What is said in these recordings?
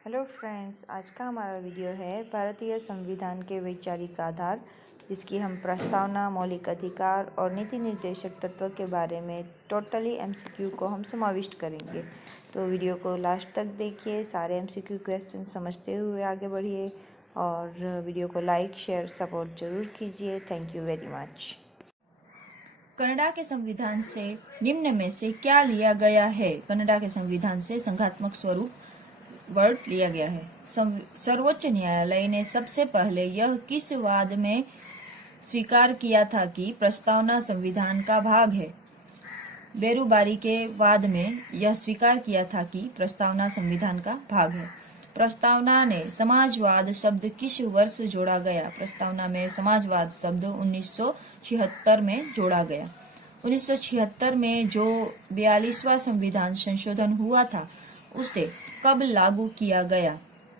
Hello friends, आज का हमारा वीडियो है भारतीय संविधान के वैचारिक आधार, जिसकी हम प्रस्तावना, मौलिक अधिकार और नीति निर्देशक तत्व के बारे में टोटली एमसीक्यू को हम समाविष्ट करेंगे। तो वीडियो को लास्ट तक देखिए, सारे एमसीक्यू क्वेश्चन समझते हुए आगे बढ़िए और वीडियो को लाइक, शेयर, सपोर्ट जरूर कीजिए। Thank you very much. Canada के संविधान से निम्न में से क्या लिया गया है? कनाडा के संविधान से संघात्मक स्वरूप वर्ड लिया गया है। सर्वोच्च न्यायालय ने सबसे पहले यह किस वाद में स्वीकार किया था कि प्रस्तावना संविधान का भाग है? बेरुबारी के वाद में यह स्वीकार किया था कि प्रस्तावना संविधान का भाग है। प्रस्तावना ने समाजवाद शब्द किस वर्ष जोड़ा गया? प्रस्तावना में समाजवाद शब्द 1976 में जोड़ा गया। 1976 में जो 42वां संविधान संशोधन हुआ था, उसे कब लागू किया गया?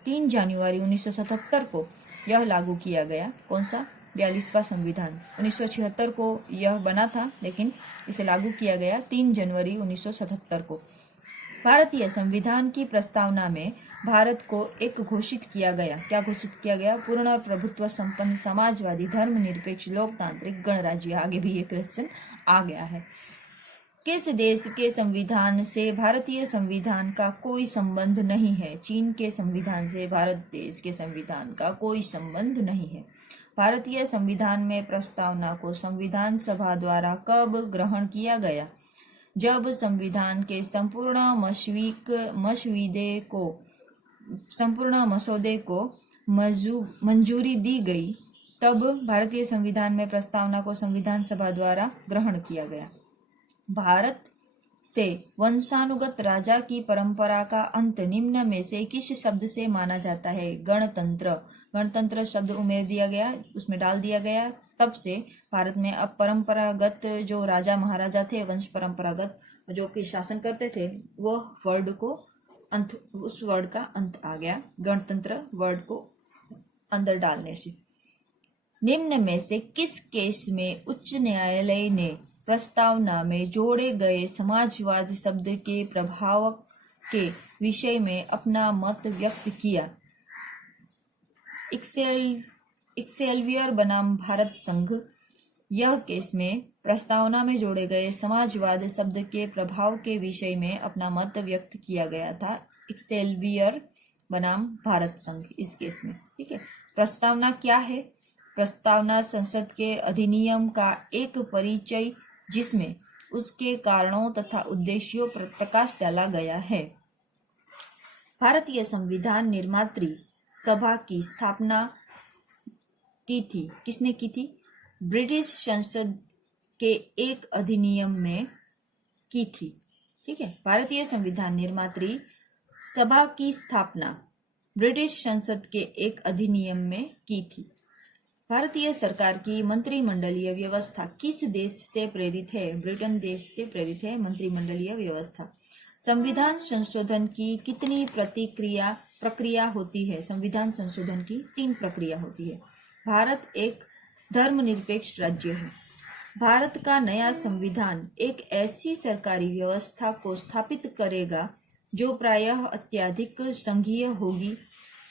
3 जनवरी 1977 को यह लागू किया गया। कौन सा? 42वां संविधान। 1976 को यह बना था, लेकिन इसे लागू किया गया 3 जनवरी 1977 को। भारतीय संविधान की प्रस्तावना में भारत को एक घोषित किया गया। क्या घोषित किया गया? पूर्ण प्रभुत्व संपन्न समाजवादी धर्मनिरपेक्ष लोकतांत्रिक गणराज्य। आगे भी ये क्वेश्चन आ गया है। किस देश के संविधान से भारतीय संविधान का कोई संबंध नहीं है? चीन के संविधान से भारत देश के संविधान का कोई संबंध नहीं है। भारतीय संविधान में प्रस्तावना को संविधान सभा द्वारा कब ग्रहण किया गया? जब संविधान के संपूर्ण मसौदे को मंजूरी दी गई, तब भारतीय संविधान में प्रस्तावना को संविधान सभा द्वारा ग्रहण किया गया। भारत से वंशानुगत राजा की परंपरा का अंत निम्न में से किस शब्द से माना जाता है? गणतंत्र। गणतंत्र शब्द उमेर दिया गया, उसमें डाल दिया गया। तब से भारत में अब परंपरागत जो राजा महाराजा थे, वंश परंपरागत जो कि शासन करते थे, वह वर्ड को अंत, उस वर्ड का अंत आ गया गणतंत्र वर्ड को अंदर डालने से। निम्न में से किस केस में उच्च न्यायालय ने प्रस्तावना में जोड़े गए समाजवाद शब्द के प्रभाव के विषय में अपना मत व्यक्त किया? एक्सेल्वियर बनाम भारत संघ। यह केस में प्रस्तावना में जोड़े गए समाजवाद शब्द के प्रभाव के विषय में अपना मत व्यक्त किया गया था। एक्सेल्वियर बनाम भारत संघ इस केस में। ठीक है। प्रस्तावना क्या है? प्रस्तावना संसद के अधिनियम का एक परिचय, जिसमें उसके कारणों तथा उद्देश्यों पर प्रकाश डाला गया है। भारतीय संविधान निर्मात्री सभा की स्थापना की थी। किसने की थी? ब्रिटिश संसद के एक अधिनियम में की थी। ठीक है। भारतीय संविधान निर्मात्री सभा की स्थापना ब्रिटिश संसद के एक अधिनियम में की थी। भारतीय सरकार की मंत्रिमंडलीय व्यवस्था किस देश से प्रेरित है? ब्रिटेन देश से प्रेरित है मंत्रिमंडलीय व्यवस्था। संविधान संशोधन की कितनी प्रक्रिया होती है? संविधान संशोधन की 3 प्रक्रिया होती है। भारत एक धर्मनिरपेक्ष राज्य है। भारत का नया संविधान एक ऐसी सरकारी व्यवस्था को स्थापित करेगा जो प्रायः अत्यधिक संघीय होगी,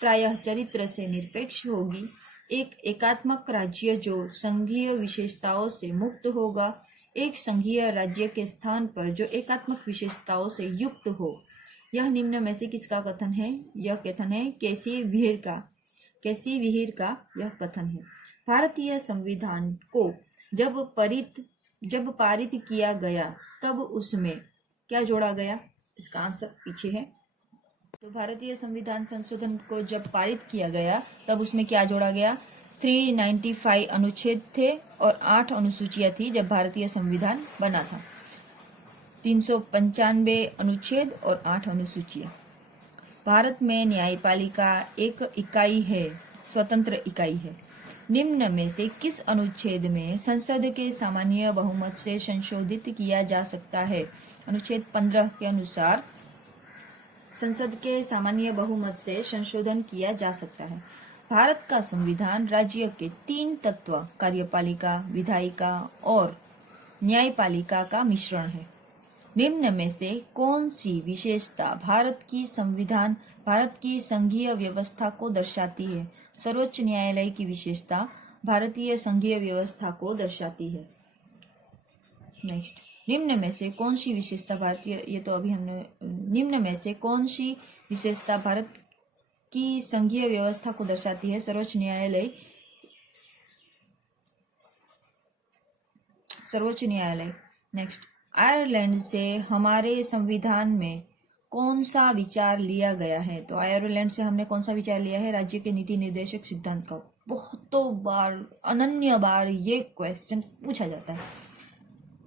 प्रायः चरित्र से निरपेक्ष होगी, एक एकात्मक राज्य जो संघीय विशेषताओं से मुक्त होगा, एक संघीय राज्य के स्थान पर जो एकात्मक विशेषताओं से युक्त हो। यह निम्न में से किसका कथन है? यह कथन है केसी विहीर का यह कथन है। भारतीय संविधान को जब पारित किया गया, तब उसमें क्या जोड़ा गया? इसका आंसर पीछे है। तो भारतीय संविधान संशोधन को जब पारित किया गया, तब उसमें क्या जोड़ा गया? 395 अनुच्छेद थे और 8 अनुसूचियां थी जब भारतीय संविधान बना था। 395 अनुच्छेद और 8 अनुसूचियां। भारत में न्यायपालिका एक इकाई है, स्वतंत्र इकाई है। निम्न में से किस अनुच्छेद में संसद के सामान्य बहुमत से संशोधित किया जा सकता है? अनुच्छेद 15 के अनुसार संसद के सामान्य बहुमत से संशोधन किया जा सकता है। भारत का संविधान राज्य के 3 तत्व, कार्यपालिका, विधायिका और न्यायपालिका का मिश्रण है। निम्न में से कौन सी विशेषता भारत की संघीय व्यवस्था को दर्शाती है? सर्वोच्च न्यायालय की विशेषता भारतीय संघीय व्यवस्था को दर्शाती है। नेक्स्ट, निम्न में से कौन सी विशेषता निम्न में से कौन सी विशेषता भारत की संघीय व्यवस्था को दर्शाती है? सर्वोच्च न्यायालय। नेक्स्ट, आयरलैंड से हमारे संविधान में कौन सा विचार लिया गया है? तो आयरलैंड से हमने कौन सा विचार लिया है? राज्य के नीति निर्देशक सिद्धांत का। बहुतों बार, अनन्य बार ये क्वेश्चन पूछा जाता है।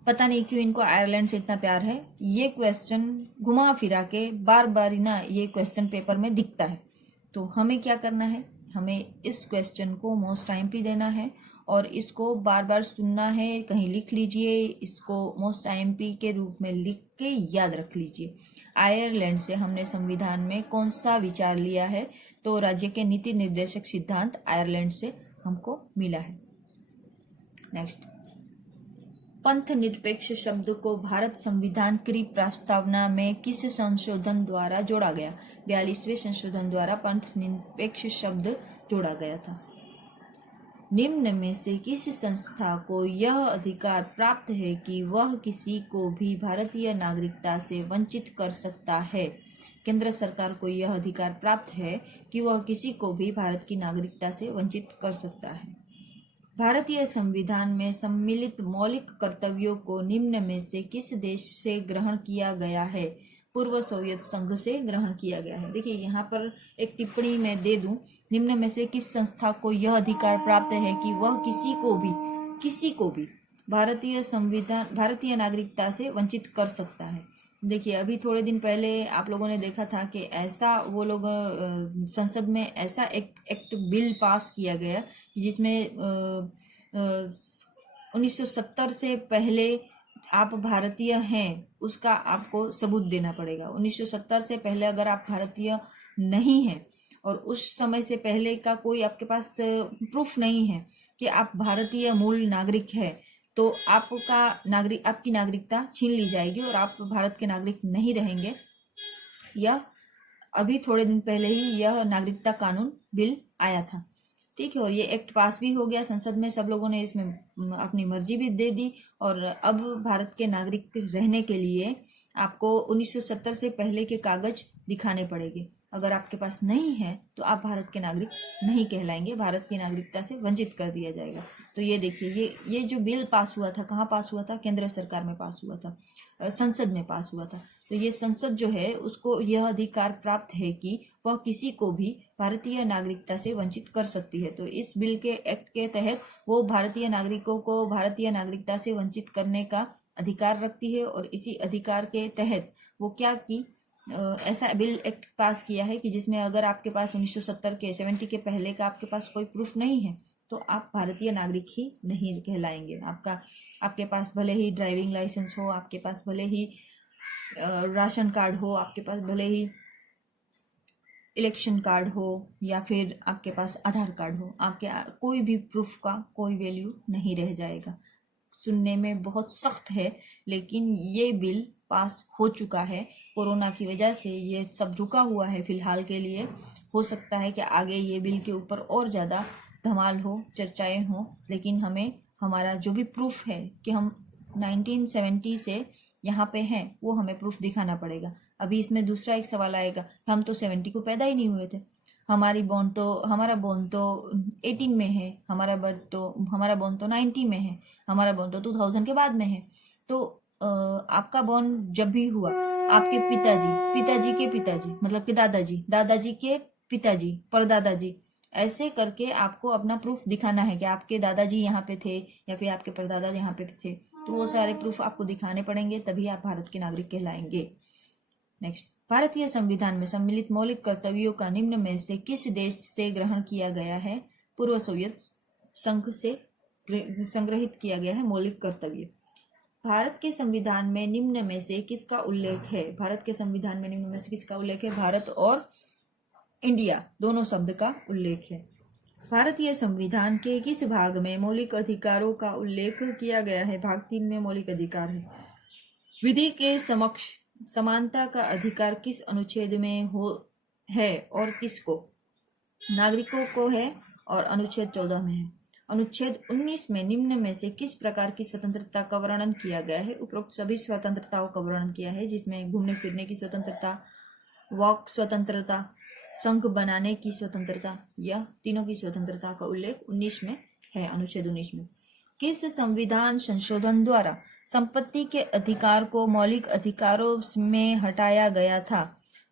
पता नहीं क्यों इनको आयरलैंड से इतना प्यार है। ये क्वेश्चन घुमा फिरा के बार बार ना ये क्वेश्चन पेपर में दिखता है। तो हमें क्या करना है? हमें इस क्वेश्चन को मोस्ट आईएमपी देना है और इसको बार बार सुनना है। कहीं लिख लीजिए, इसको मोस्ट आईएमपी के रूप में लिख के याद रख लीजिए। आयरलैंड से हमने संविधान में कौन सा विचार लिया है? तो राज्य के नीति निर्देशक सिद्धांत आयरलैंड से हमको मिला है। नेक्स्ट, पंथ निरपेक्ष शब्द को भारत संविधान की प्रस्तावना में किस संशोधन द्वारा जोड़ा गया? 42वें संशोधन द्वारा पंथ निरपेक्ष शब्द जोड़ा गया था। निम्न में से किस संस्था को यह अधिकार प्राप्त है कि वह किसी को भी भारतीय नागरिकता से वंचित कर सकता है? केंद्र सरकार को यह अधिकार प्राप्त है कि वह किसी को भी भारत की नागरिकता से वंचित कर सकता है। भारतीय संविधान में सम्मिलित मौलिक कर्तव्यों को निम्न में से किस देश से ग्रहण किया गया है? पूर्व सोवियत संघ से ग्रहण किया गया है। देखिए यहाँ पर एक टिप्पणी मैं दे दूं, निम्न में से किस संस्था को यह अधिकार प्राप्त है कि वह किसी को भी भारतीय नागरिकता से वंचित कर सकता है। देखिए अभी थोड़े दिन पहले आप लोगों ने देखा था कि ऐसा वो लोग संसद में ऐसा एक्ट बिल पास किया गया जिसमें 1970 से पहले आप भारतीय हैं उसका आपको सबूत देना पड़ेगा। 1970 से पहले अगर आप भारतीय नहीं हैं और उस समय से पहले का कोई आपके पास प्रूफ नहीं है कि आप भारतीय मूल नागरिक है, तो आपकी नागरिकता छीन ली जाएगी और आप भारत के नागरिक नहीं रहेंगे। यह अभी थोड़े दिन पहले ही यह नागरिकता कानून बिल आया था, ठीक है, और ये एक्ट पास भी हो गया संसद में। सब लोगों ने इसमें अपनी मर्जी भी दे दी और अब भारत के नागरिक रहने के लिए आपको 1970 से पहले के कागज दिखाने पड़ेंगे। अगर आपके पास नहीं है तो आप भारत के नागरिक नहीं कहलाएंगे, भारत की नागरिकता से वंचित कर दिया जाएगा। तो ये देखिए ये जो बिल पास हुआ था, कहाँ पास हुआ था? केंद्र सरकार में पास हुआ था, संसद में पास हुआ था। तो ये संसद जो है उसको यह अधिकार प्राप्त है कि वह किसी को भी भारतीय नागरिकता से वंचित कर सकती है। तो इस बिल के एक्ट के तहत वो भारतीय नागरिकों को भारतीय नागरिकता से वंचित करने का अधिकार रखती है और इसी अधिकार के तहत वो क्या की ऐसा बिल एक्ट पास किया है कि जिसमें अगर आपके पास 1970 के 70 के पहले का आपके पास कोई प्रूफ नहीं है तो आप भारतीय नागरिक ही नहीं कहलाएंगे। आपके पास भले ही ड्राइविंग लाइसेंस हो, आपके पास भले ही राशन कार्ड हो, आपके पास भले ही इलेक्शन कार्ड हो या फिर आपके पास आधार कार्ड हो, आपके कोई भी प्रूफ का कोई वैल्यू नहीं रह जाएगा। सुनने में बहुत सख्त है लेकिन ये बिल पास हो चुका है। कोरोना की वजह से ये सब रुका हुआ है फिलहाल के लिए। हो सकता है कि आगे ये बिल के ऊपर और ज़्यादा धमाल हो, चर्चाएं हो, लेकिन हमें हमारा जो भी प्रूफ है कि हम 1970 से यहाँ पे हैं वो हमें प्रूफ दिखाना पड़ेगा। अभी इसमें दूसरा एक सवाल आएगा, हम तो 70 को पैदा ही नहीं हुए थे, हमारा बॉर्न तो 18 में है, हमारा बॉर्न तो 90 में है, हमारा बॉर्न तो 2000 के बाद में है। तो आपका बॉर्न जब भी हुआ, आपके पिताजी के पिताजी मतलब कि दादाजी के पिताजी, परदादाजी, ऐसे करके आपको अपना प्रूफ दिखाना है कि आपके दादाजी यहाँ पे थे या फिर आपके परदादा यहाँ पे थे। तो वो सारे प्रूफ आपको दिखाने पड़ेंगे, तभी आप भारत के नागरिक कहलाएंगे। नेक्स्ट, भारतीय संविधान में सम्मिलित मौलिक कर्तव्यों का निम्न में से किस देश से ग्रहण किया गया है? पूर्व सोवियत संघ से संग्रहित किया गया है मौलिक कर्तव्य। भारत के संविधान में निम्न में से किसका उल्लेख है? भारत के संविधान में निम्न में से किसका उल्लेख है? भारत और इंडिया दोनों शब्द का उल्लेख है। भारतीय संविधान के किस भाग में मौलिक अधिकारों का उल्लेख किया गया है? भाग 3 में मौलिक अधिकार है। विधि के समक्ष समानता का अधिकार किस अनुच्छेद में हो है और किसको? नागरिकों को है और अनुच्छेद 14 में है। अनुच्छेद 19 में निम्न में से किस प्रकार की स्वतंत्रता का वर्णन किया गया है? उपरोक्त सभी स्वतंत्रताओं का वर्णन किया है, जिसमें घूमने फिरने की स्वतंत्रता, वाक स्वतंत्रता, संघ बनाने की स्वतंत्रता, यह तीनों की स्वतंत्रता का उल्लेख 19 में है, अनुच्छेद 19 में। किस संविधान संशोधन द्वारा संपत्ति के अधिकार को मौलिक अधिकारों में हटाया गया था?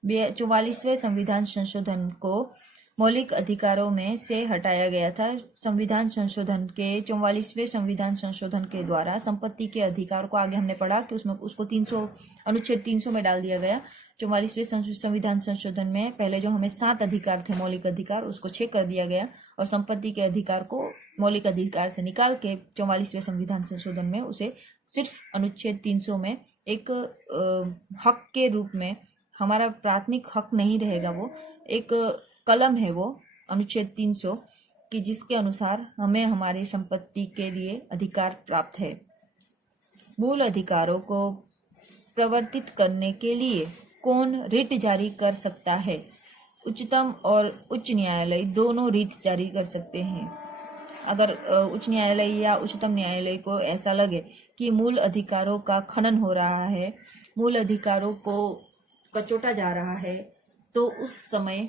44वें संविधान संशोधन को मौलिक अधिकारों में से हटाया गया था। संविधान संशोधन के 44वें संविधान संशोधन के द्वारा संपत्ति के अधिकार को, आगे हमने पढ़ा कि उसमें उसको 300 अनुच्छेद 300 में डाल दिया गया। 44वें संविधान संशोधन में पहले जो हमें 7 अधिकार थे मौलिक अधिकार, उसको 6 कर दिया गया और संपत्ति के अधिकार को मौलिक अधिकार से निकाल के 44वें संविधान संशोधन में उसे सिर्फ अनुच्छेद 300 में एक हक के रूप में, हमारा प्राथमिक हक नहीं रहेगा, वो एक कलम है वो अनुच्छेद 300 कि जिसके अनुसार हमें हमारी संपत्ति के लिए अधिकार प्राप्त है। मूल अधिकारों को प्रवर्तित करने के लिए कौन रिट जारी कर सकता है? उच्चतम और उच्च न्यायालय दोनों रिट जारी कर सकते हैं। अगर उच्च न्यायालय या उच्चतम न्यायालय को ऐसा लगे कि मूल अधिकारों का खनन हो रहा है, मूल अधिकारों को कचोटा जा रहा है, तो उस समय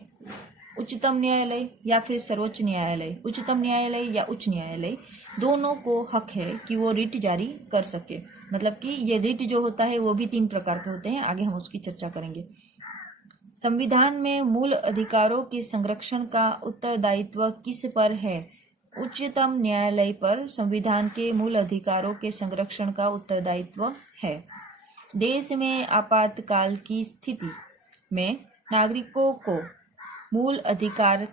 उच्चतम न्यायालय या फिर सर्वोच्च न्यायालय, उच्चतम न्यायालय या उच्च न्यायालय, दोनों को हक है कि वो रिट जारी कर सके। मतलब कि ये रिट जो होता है वो भी 3 प्रकार के होते हैं, आगे हम उसकी चर्चा करेंगे। संविधान में मूल अधिकारों के संरक्षण का उत्तरदायित्व किस पर है? उच्चतम न्यायालय पर संविधान के मूल अधिकारों के संरक्षण का उत्तरदायित्व है। देश में आपातकाल की स्थिति में नागरिकों को मूल अधिकार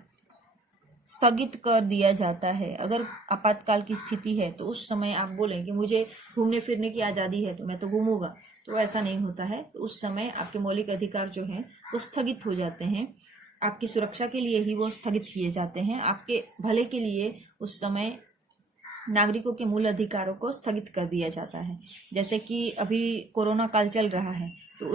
स्थगित कर दिया जाता है। अगर आपातकाल की स्थिति है तो उस समय आप बोलें कि मुझे घूमने फिरने की आज़ादी है तो मैं तो घूमूंगा, तो ऐसा नहीं होता है। तो उस समय आपके मौलिक अधिकार जो हैं वो स्थगित हो जाते हैं। आपकी सुरक्षा के लिए ही वो स्थगित किए जाते हैं, आपके भले के लिए उस समय नागरिकों के मूल अधिकारों को स्थगित कर दिया जाता है। जैसे कि अभी कोरोना काल चल रहा है, तो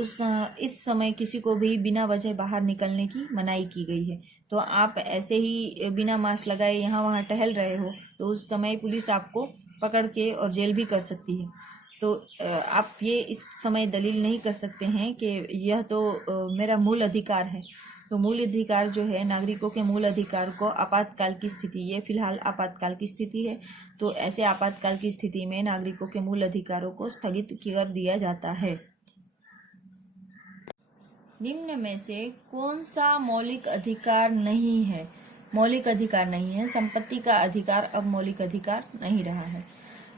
इस समय किसी को भी बिना वजह बाहर निकलने की मनाही की गई है। तो आप ऐसे ही बिना मास्क लगाए यहाँ वहाँ टहल रहे हो तो उस समय पुलिस आपको पकड़ के और जेल भी कर सकती है। तो आप ये इस समय दलील नहीं कर सकते हैं कि यह तो मेरा मूल अधिकार है। तो मूल अधिकार जो है, नागरिकों के मूल अधिकार को आपातकाल की स्थिति, ये फिलहाल आपातकाल की स्थिति है, तो ऐसे आपातकाल की स्थिति में नागरिकों के मूल अधिकारों को स्थगित कर दिया जाता है। निम्न में से कौन सा मौलिक अधिकार नहीं है? मौलिक अधिकार नहीं है, संपत्ति का अधिकार अब मौलिक अधिकार नहीं रहा है।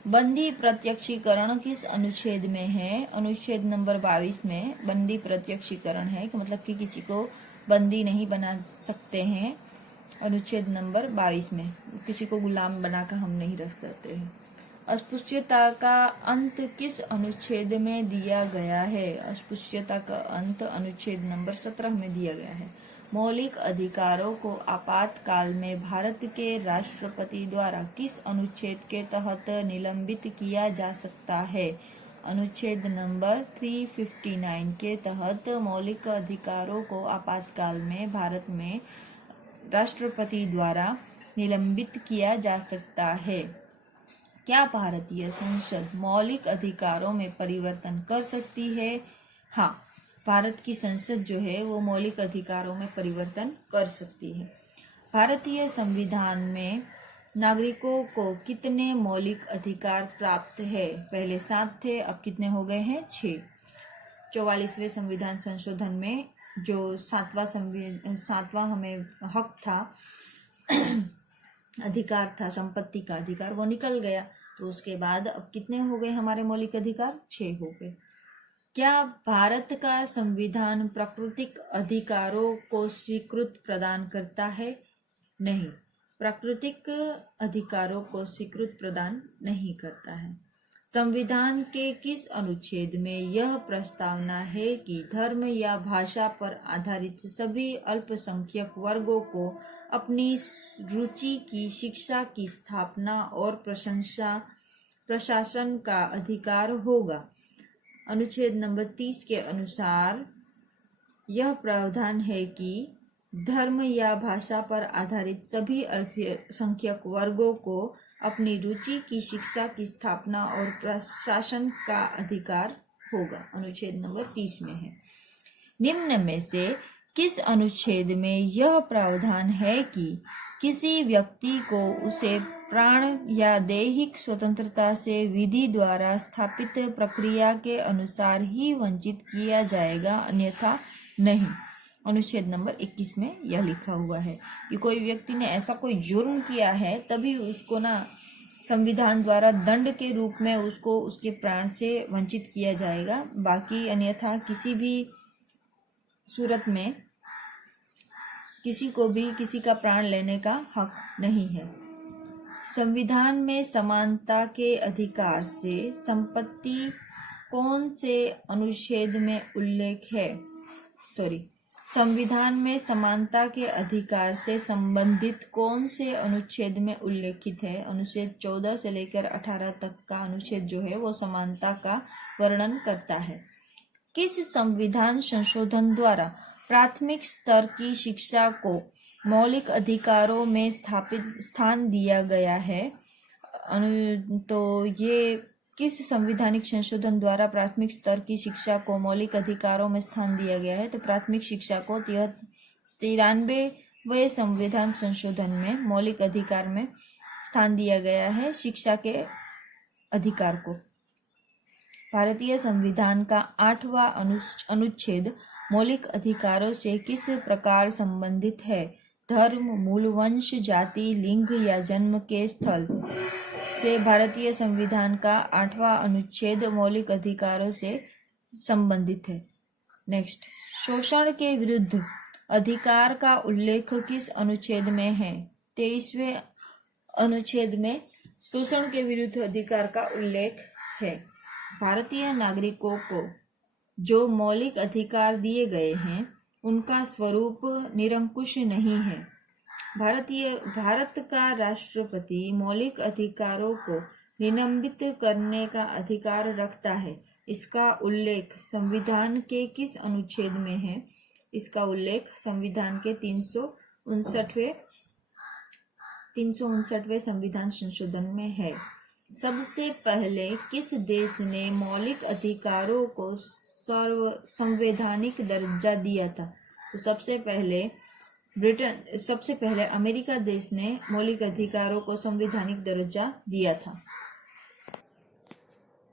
बंदी प्रत्यक्षीकरण किस अनुच्छेद में है? अनुच्छेद नंबर 22 में बंदी प्रत्यक्षीकरण है, कि मतलब कि किसी को बंदी नहीं बना सकते हैं। अनुच्छेद नंबर 22 में किसी को गुलाम बनाकर हम नहीं रख सकते हैं। अस्पृश्यता का अंत किस अनुच्छेद में दिया गया है? अस्पृश्यता का अंत अनुच्छेद नंबर 17 में दिया गया है। मौलिक अधिकारों को आपातकाल में भारत के राष्ट्रपति द्वारा किस अनुच्छेद के तहत निलंबित किया जा सकता है? अनुच्छेद नंबर 359 के तहत मौलिक अधिकारों को आपातकाल में भारत में राष्ट्रपति द्वारा निलंबित किया जा सकता है। क्या भारतीय संसद मौलिक अधिकारों में परिवर्तन कर सकती है? हाँ, भारत की संसद जो है वो मौलिक अधिकारों में परिवर्तन कर सकती है। भारतीय संविधान में नागरिकों को कितने मौलिक अधिकार प्राप्त है? पहले 7 थे, अब कितने हो गए हैं? 6। 44वें संविधान संशोधन में जो 7वां हमें हक था अधिकार था, संपत्ति का अधिकार, वो निकल गया। तो उसके बाद अब कितने हो गए हमारे मौलिक अधिकार? 6 हो गए। क्या भारत का संविधान प्राकृतिक अधिकारों को स्वीकृत प्रदान करता है? नहीं, प्राकृतिक अधिकारों को स्वीकृत प्रदान नहीं करता है। संविधान के किस अनुच्छेद में यह प्रस्तावना है कि धर्म या भाषा पर आधारित सभी अल्पसंख्यक वर्गों को अपनी रुचि की शिक्षा की स्थापना और प्रशासन का अधिकार होगा? अनुच्छेद नंबर 30 के अनुसार यह प्रावधान है कि धर्म या भाषा पर आधारित सभी अल्पसंख्यक वर्गों को अपनी रुचि की शिक्षा की स्थापना और प्रशासन का अधिकार होगा। अनुच्छेद नंबर 30 में है। निम्न में से किस अनुच्छेद में यह प्रावधान है कि किसी व्यक्ति को उसे प्राण या दैहिक स्वतंत्रता से विधि द्वारा स्थापित प्रक्रिया के अनुसार ही वंचित किया जाएगा, अन्यथा नहीं। अनुच्छेद नंबर 21 में यह लिखा हुआ है कि कोई व्यक्ति ने ऐसा कोई जुर्म किया है तभी उसको संविधान द्वारा दंड के रूप में उसको उसके प्राण से वंचित किया जाएगा, बाकी अन्यथा किसी भी सूरत में किसी को भी किसी का प्राण लेने का हक नहीं है। संविधान में समानता के अधिकार से संपत्ति कौन से अनुच्छेद में उल्लेख है? संविधान में समानता के अधिकार से संबंधित कौन से अनुच्छेद में उल्लेखित है? अनुच्छेद 14 से लेकर 18 तक का अनुच्छेद जो है वो समानता का वर्णन करता है। किस संविधान संशोधन द्वारा प्राथमिक स्तर की शिक्षा को मौलिक अधिकारों में स्थान दिया गया है? तो ये किस संवैधानिक संशोधन द्वारा प्राथमिक स्तर की शिक्षा को मौलिक अधिकारों में स्थान दिया गया है? तो प्राथमिक शिक्षा को 93वें संविधान संशोधन में मौलिक अधिकार में स्थान दिया गया है, शिक्षा के अधिकार को। भारतीय संविधान का 8वां अनुच्छेद मौलिक अधिकारों से किस प्रकार संबंधित है? धर्म, मूल वंश, जाति, लिंग या जन्म के स्थल से भारतीय संविधान का 8वां अनुच्छेद मौलिक अधिकारों से संबंधित है। नेक्स्ट, शोषण के विरुद्ध अधिकार का उल्लेख किस अनुच्छेद में है? 23वें अनुच्छेद में शोषण के विरुद्ध अधिकार का उल्लेख है। भारतीय नागरिकों को जो मौलिक अधिकार दिए गए हैं उनका स्वरूप निरंकुश नहीं है। भारत का राष्ट्रपति मौलिक अधिकारों को निलंबित करने का अधिकार रखता है। इसका उल्लेख संविधान के किस अनुच्छेद में है? इसका उल्लेख संविधान के 359वें संविधान संशोधन में है। सबसे पहले किस देश ने मौलिक अधिकारों को संवैधानिक दर्जा दिया था? तो सबसे पहले अमेरिका देश ने मौलिक अधिकारों को संवैधानिक दर्जा दिया था।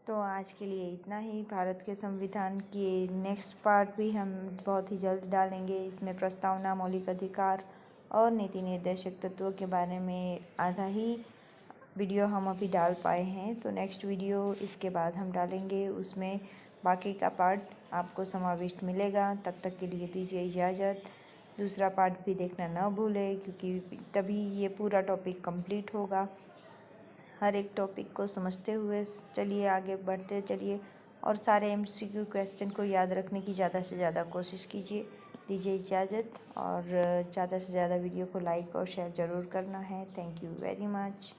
तो आज के लिए इतना ही। भारत के संविधान की नेक्स्ट पार्ट भी हम बहुत ही जल्द डालेंगे। इसमें प्रस्तावना, मौलिक अधिकार और नीति निर्देशक तत्वों के बारे में आधा ही वीडियो हम अभी डाल पाए हैं। तो नेक्स्ट वीडियो इसके बाद हम डालेंगे, उसमें बाकी का पार्ट आपको समाविष्ट मिलेगा। तब तक के लिए दीजिए इजाज़त। दूसरा पार्ट भी देखना न भूलें, क्योंकि तभी ये पूरा टॉपिक कंप्लीट होगा। हर एक टॉपिक को समझते हुए चलिए, आगे बढ़ते चलिए और सारे MCQ क्वेश्चन को याद रखने की ज़्यादा से ज़्यादा कोशिश कीजिए। दीजिए इजाज़त और ज़्यादा से ज़्यादा वीडियो को लाइक और शेयर ज़रूर करना है। Thank you very much.